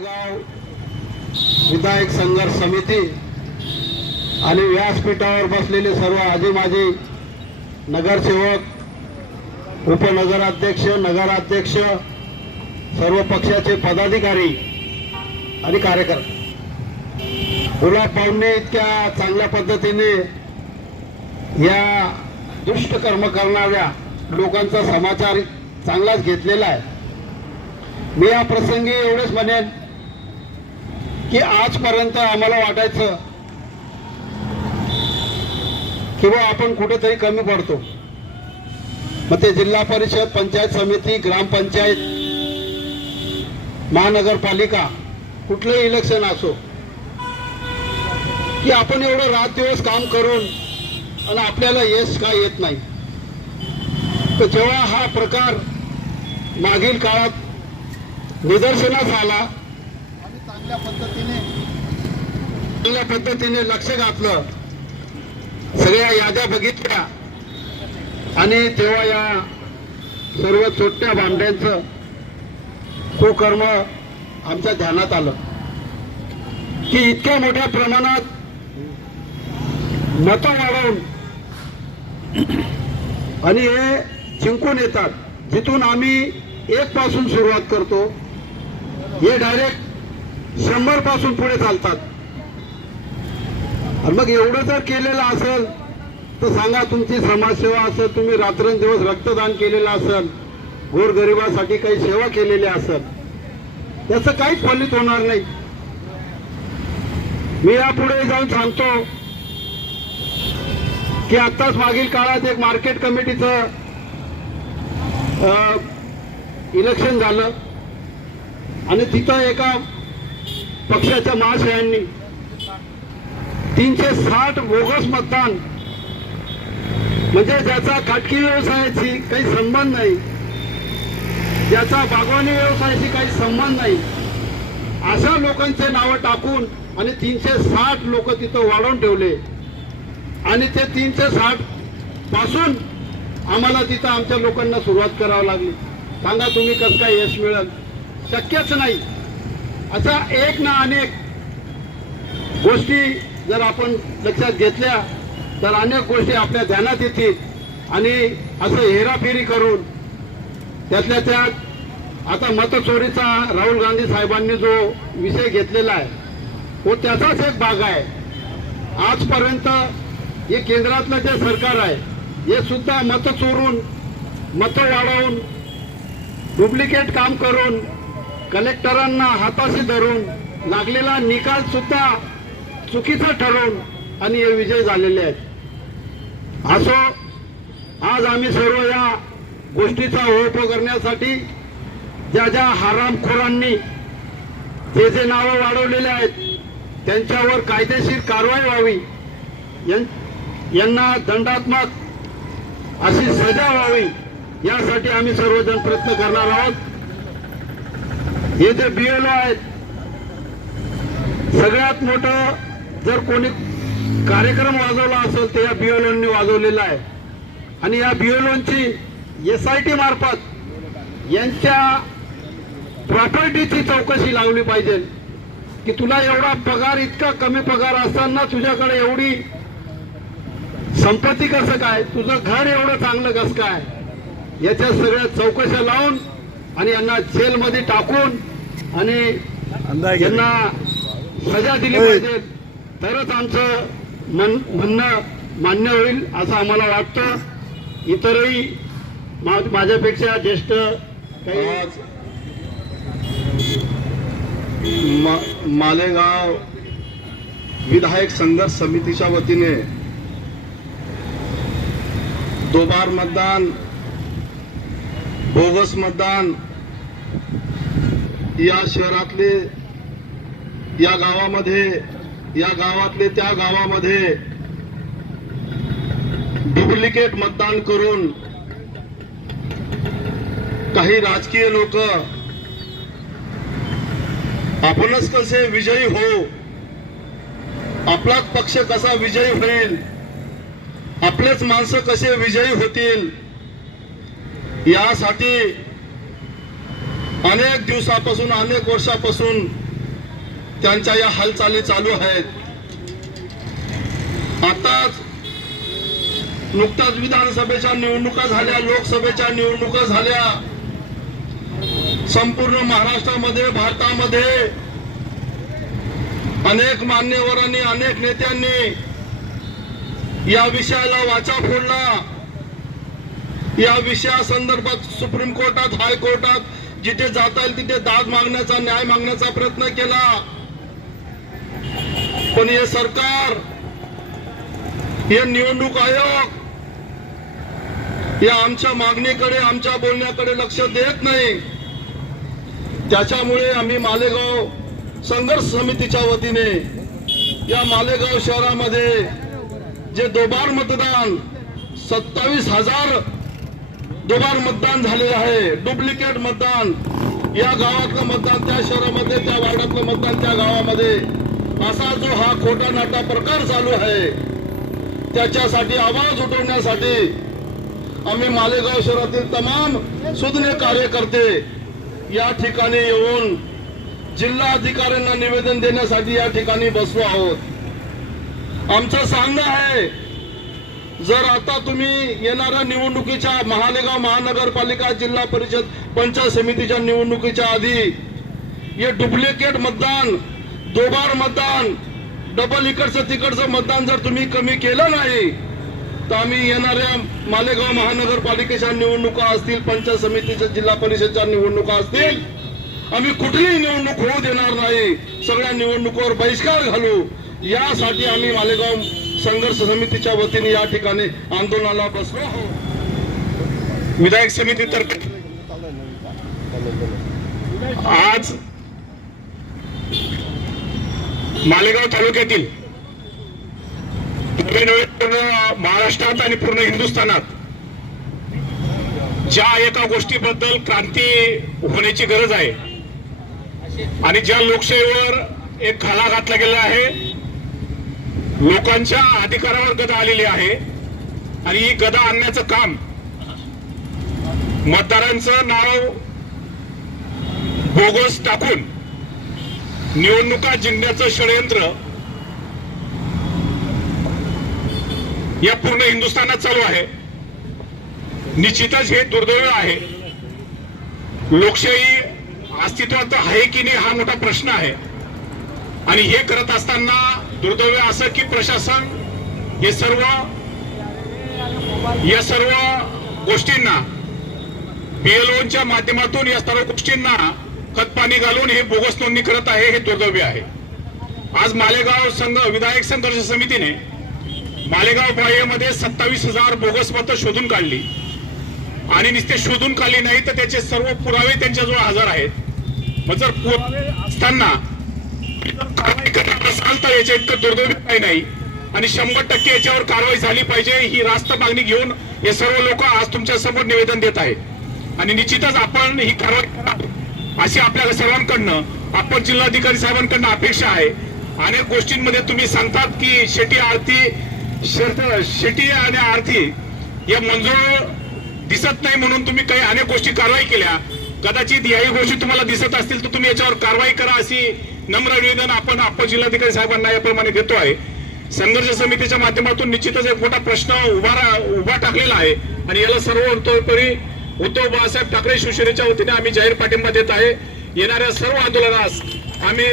गाव विधायक संघर्ष समिती आणि व्यासपीठावर बसलेले सर्व आजी माजी नगरसेवक उपनगराध्यक्ष नगराध्यक्ष सर्व पक्षाचे पदाधिकारी आणि कार्यकर्ते. गुलाब पाहुणे इतक्या चांगल्या पद्धतीने या दुष्ट कर्म करणाऱ्या लोकांचा समाचार चांगलाच घेतलेला आहे. मी या प्रसंगी एवढेच म्हणेन की आजपर्यंत आम्हाला वाटायचं किंवा आपण कुठेतरी कमी पडतो. मग ते जिल्हा परिषद पंचायत समिती ग्रामपंचायत महानगरपालिका कुठलंही इलेक्शन असो की आपण एवढं रात दिवस काम करून आणि आपल्याला यश काय येत नाही. तर जेव्हा हा प्रकार मागील काळात निदर्शनास आला चांगल्या पद्धतीने. चांगल्या पद्धतीने लक्ष घातलं. सगळ्या याद्या बघितल्या. आणि तेव्हा या सर्व छोट्या भांड्यांचं तो कर्म आमच्या ध्यानात आलं. की इतक्या मोठ्या प्रमाणात मतं वाढवून आणि हे जिंकून येतात. जिथून आम्ही एक पासून सुरुवात करतो. हे डायरेक्ट शंभरपासून पुढे चालतात. आणि मग एवढं जर केलेलं असेल तर सांगा तुमची समाजसेवा असेल तुम्ही रात्रंदिवस रक्तदान केलेलं असेल गोरगरिबासाठी काही सेवा केलेली असेल त्याचं काहीच फलित होणार नाही. मी यापुढे जाऊन सांगतो की आत्ताच मागील काळात एक मार्केट कमिटीचं इलेक्शन झालं. आणि तिथं एका पक्षाच्या महाशयांनी तीनशे साठ बोगस मतदान म्हणजे ज्याचा खाटकी व्यवसायाशी काही संबंध नाही ज्याचा बागवानी व्यवसायाशी काही संबंध नाही अशा लोकांचे नावं टाकून आणि तीनशे साठ लोक तिथं वाढवून ठेवले. आणि ते तीनशे साठपासून आम्हाला तिथं आमच्या लोकांना सुरुवात करावी लागली. सांगा तुम्ही कसं काय यश मिळेल? शक्यच नाही. असा एक ना अनेक गोष्टी जर आपण लक्षात घेतल्या तर अनेक गोष्टी आपल्या ध्यानात येतील. आणि असं हेराफेरी करून त्यातल्या त्यात आता मतचोरीचा राहुल गांधी साहेबांनी जो विषय घेतलेला आहे तो त्याचाच एक भाग आहे. आजपर्यंत हे केंद्रातलं जे सरकार आहे हे सुद्धा मतं चोरून मतं वाढवून डुप्लिकेट काम करून कलेक्टरांना हाताशी धरून लागलेला निकाल सुद्धा चुकीचा ठरवून आणि हे विजय झालेले आहेत. असो आज आम्ही सर्व या गोष्टीचा ओळख करण्यासाठी ज्या ज्या हरामखोरांनी जे जे नावं वाढवलेले आहेत त्यांच्यावर कायदेशीर कारवाई व्हावी. यांना दंडात्मक अशी सजा व्हावी यासाठी आम्ही सर्वजण प्रयत्न करणार आहोत. हे जे बीएलओ आहेत सगळ्यात मोठं जर कोणी कार्यक्रम वाजवला असेल तर या बीएलओनी वाजवलेला आहे. आणि या बीएलओची एस आय टी मार्फत यांच्या प्रॉपर्टीची चौकशी लावली पाहिजे. की तुला एवढा पगार इतका कमी पगार असताना तुझ्याकडे एवढी संपत्ती कसं काय? तुझं घर एवढं चांगलं कसं काय? याच्या सगळ्या चौकशा लावून आणि यांना जेलमध्ये टाकून आणि यांना सजा दिली पाहिजे. तरच आमचं मन म्हणणं मान्य होईल असं आम्हाला वाटतं. इतरही माझ्यापेक्षा ज्येष्ठ काही मालेगाव विधायक संघर्ष समितीच्या वतीने दोबार मतदान बोगस मतदान या शहरातले या गावामध्ये या गावातले त्या गावामध्ये डुप्लिकेट मतदान करून काही राजकीय लोक आपणच कसे विजयी हो आपलाच पक्ष कसा विजयी होईल आपलेच माणसं कसे विजयी होतील यासाठी अनेक दिवसापासून अनेक वर्षापासून त्यांच्या या हालचाली चालू आहेत. आताच नुकताच विधानसभेच्या निवडणुका झाल्या लोकसभेच्या निवडणुका झाल्या. संपूर्ण महाराष्ट्रामध्ये भारतामध्ये अनेक मान्यवरांनी अनेक नेत्यांनी या विषयाला वाचा फोडला. या विषयासंदर्भात सुप्रीम कोर्टात हायकोर्टात जिथे जाता येईल तिथे दाद मागण्याचा न्याय मागण्याचा प्रयत्न केला. पण हे सरकार हे निवडणूक आयोग या आमच्या मागणीकडे आमच्या बोलण्याकडे लक्ष देत नाही. त्याच्यामुळे आम्ही मालेगाव संघर्ष समितीच्या वतीने या मालेगाव शहरामध्ये जे दोबार मतदान सत्तावीस हजार दुबार मतदान झालेलं आहे. डुप्लिकेट मतदान. या गावातलं मतदान त्या शहरामध्ये त्या वार्डातलं मतदान त्या गावामध्ये. असा जो हा खोटा नाटा प्रकार चालू आहे त्याच्यासाठी आवाज उठवण्यासाठी आम्ही मालेगाव शहरातील तमाम सुज्ञ कार्यकर्ते या ठिकाणी येऊन जिल्हा अधिकाऱ्यांना निवेदन देण्यासाठी या ठिकाणी बसलो आहोत. आमचं सांगणं आहे जर आता तुम्ही येणाऱ्या निवडणुकीच्या महालेगाव महानगरपालिका जिल्हा परिषद पंचायत समितीच्या निवडणुकीच्या आधी हे डुप्लिकेट मतदान दोबार मतदान डबल इकडचं तिकडचं मतदान जर तुम्ही कमी केलं नाही तर आम्ही येणाऱ्या मालेगाव महानगरपालिकेच्या निवडणुका असतील पंचायत समितीच्या जिल्हा परिषदच्या निवडणुका असतील आम्ही कुठलीही निवडणूक होऊ देणार नाही. सगळ्या निवडणुकीवर बहिष्कार घालू. यासाठी आम्ही मालेगाव संघर्ष समितीच्या वतीने या ठिकाणी आंदोलनाला बसलो विधायक समितीतर्फे आज मालेगाव तालुक्यातील पूर्ण महाराष्ट्रात आणि पूर्ण हिंदुस्थानात ज्या एका गोष्टीबद्दल क्रांती होण्याची गरज आहे आणि ज्या लोकशाहीवर एक खाला घातला गेला आहे लोकांच्या अधिकारावर गदा आलेली आहे आणि ही गदा आणण्याचं काम मतदारांचं नाव बोगस टाकून निवडणुका जिंकण्याचं षडयंत्र या पूर्ण हिंदुस्थानात चालू आहे. निश्चितच हे दुर्दैव आहे. लोकशाही अस्तित्वात आहे की नाही हा मोठा प्रश्न आहे. आणि हे करत असताना दुर्दैव असं की प्रशासन हे सर्व या सर्व गोष्टींना पीएलओच्या माध्यमातून या सर्व गोष्टींना खतपाणी घालून हे बोगस नोंदणी करत आहे हे दुर्दैव्य आहे. आज मालेगाव संघ विधायक संघर्ष समितीने मालेगाव बाह्यमध्ये सत्तावीस हजार बोगस मतं शोधून काढली. आणि नुसते शोधून काढली नाही तर त्याचे सर्व पुरावे त्यांच्याजवळ हजर आहेत. मग जर पुरावे असताना कारवाई याच्या इतकं दुर्दैवी काही नाही. आणि शंभर टक्के याच्यावर कारवाई झाली पाहिजे ही रास्त मागणी घेऊन हे सर्व लोक आज तुमच्यासमोर निवेदन देत आहे. आणि निश्चितच आपण ही कारवाई करा अशी आपल्या सर्वांकडनं आपण जिल्हाधिकारी साहेबांकडनं अपेक्षा आहे. अनेक गोष्टींमध्ये तुम्ही सांगतात की शेटी आरती शेटी आणि आरती या मंजूर दिसत नाही म्हणून तुम्ही काही अनेक गोष्टी कारवाई केल्या. कदाचित याही गोष्टी तुम्हाला दिसत असतील तर तुम्ही याच्यावर कारवाई करा अशी नम्र निवेदन आपण आपण जिल्हाधिकारी साहेबांना याप्रमाणे देतो आहे. संघर्ष समितीच्या माध्यमातून निश्चितच एक मोठा प्रश्न उभा उभा टाकलेला आहे. आणि याला सर्वतोपरी उद्धव बाळासाहेब ठाकरे शिवसेनेच्या वतीने आम्ही जाहीर पाठिंबा देत आहे. येणाऱ्या सर्व आंदोलनास आम्ही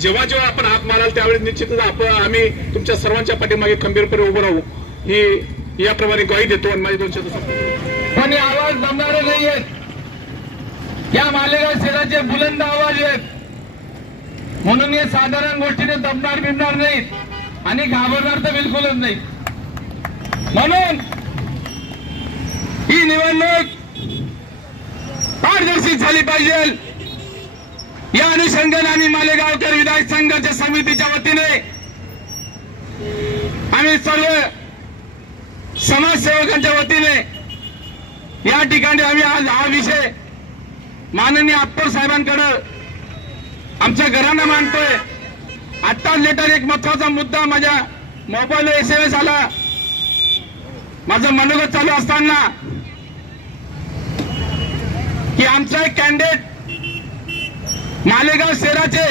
जेव्हा जेव्हा आपण हात माराल त्यावेळी निश्चितच आपण आम्ही तुमच्या सर्वांच्या पाठीमागे खंबीरपणे उभं राहू. ही याप्रमाणे ग्वाही देतो आणि माझे दोनशे पण आवाज दमणारे नाही आहेत या मालेगाव शहराचे बुलंद आवाज आहेत. म्हणून हे साधारण गोष्टीने दमणार बिमणार नाहीत. आणि घाबरणार तर बिलकुलच नाही म्हणून ही निवडणूक पारदर्शी झाली पाहिजे. या अनुषंगाने आम्ही मालेगावकर विधायक संघाच्या समितीच्या वतीने आम्ही सर्व समाजसेवकांच्या वतीने या ठिकाणी आम्ही आज हा विषय माननीय अप्पर साहेबांकडे आमच्या घरानं मांडतोय आत्ता लेटर एक महत्त्वाचा मुद्दा माझ्या मोबाईल एस एम एस आला. माझं मनोगत चालू असताना की आमचा एक कॅन्डिडेट मालेगाव शहराचे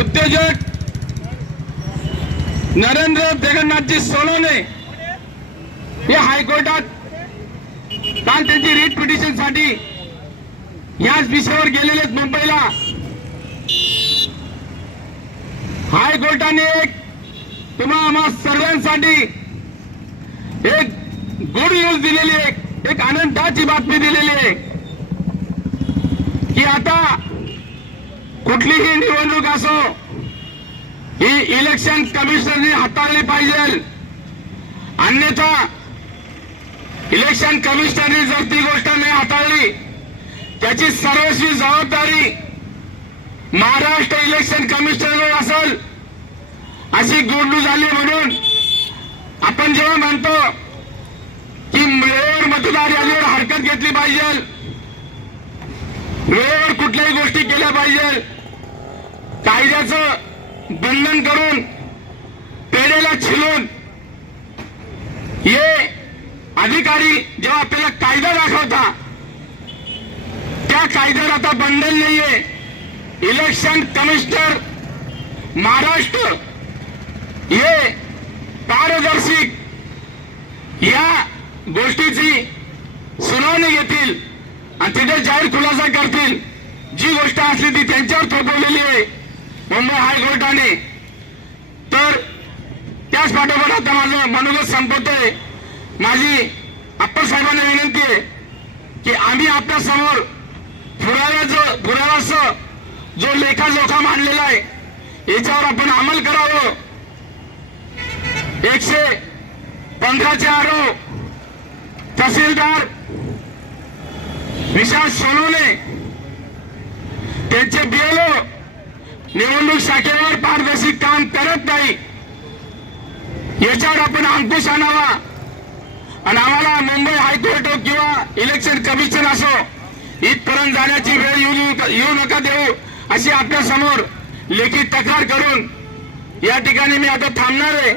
उद्योजक नरेंद्र जगन्नाथजी सोनवणे हे हायकोर्टात काल त्यांची रिट पिटिशनसाठी याच विषयावर गेलेले आहेत मुंबईला. हायकोर्टाने एक तुम्हा आम्हा सर्वांसाठी एक गुड न्यूज दिलेली आहे. एक आनंदाची बातमी दिलेली आहे. की आता कुठलीही निवडणूक असो ही इलेक्शन कमिशनरने हाताळली पाहिजे. अन्यथा इलेक्शन कमिशनरने जर ती गोष्ट नाही हाताळली त्याची सर्वस्वी जबाबदारी महाराष्ट्र इलेक्शन कमिशनरवर असेल अशी गोडलू झाली म्हणून आपण जेव्हा म्हणतो की वेळेवर मतदार यादीवर हरकत घेतली पाहिजे वेळेवर कुठल्याही गोष्टी केल्या पाहिजे कायद्याचं बंधन करून पेढेला छिलून हे अधिकारी जेव्हा आपल्याला त्या कायद्यावर आता बंधन नाहीये. इलेक्शन कमिशनर महाराष्ट्र हे पारदर्शी या गोष्टीची सुनावणी घेतील आणि तिथे जाहीर खुलासा करतील. जी गोष्ट असली ती त्यांच्यावर थोपवलेली आहे मुंबई हायकोर्टाने. तर त्याच पाठोपाठ आता माझं मनोगत संपवतोय माझी अप्पासाहेबांना विनंती आहे की आम्ही आपल्यासमोर पुराव्याचं पुराव्याचं जो लेखाजोखा मांडलेला आहे याच्यावर आपण अंमल करावं. एकशे पंधराचे आरोप. तहसीलदार विशाल सोनवणे त्यांचे बिएलओ निवडणूक शाखेवर पारदर्शी काम करत नाही. याच्यावर आपण अंकुश आणावा. आणि आम्हाला मुंबई हायकोर्ट किंवा इलेक्शन कमिशन असो इथपर्यंत जाण्याची वेळ येऊ येऊ नका देऊ अशी आपल्यासमोर लेखी तक्रार करून या ठिकाणी मी आता थांबणार आहे.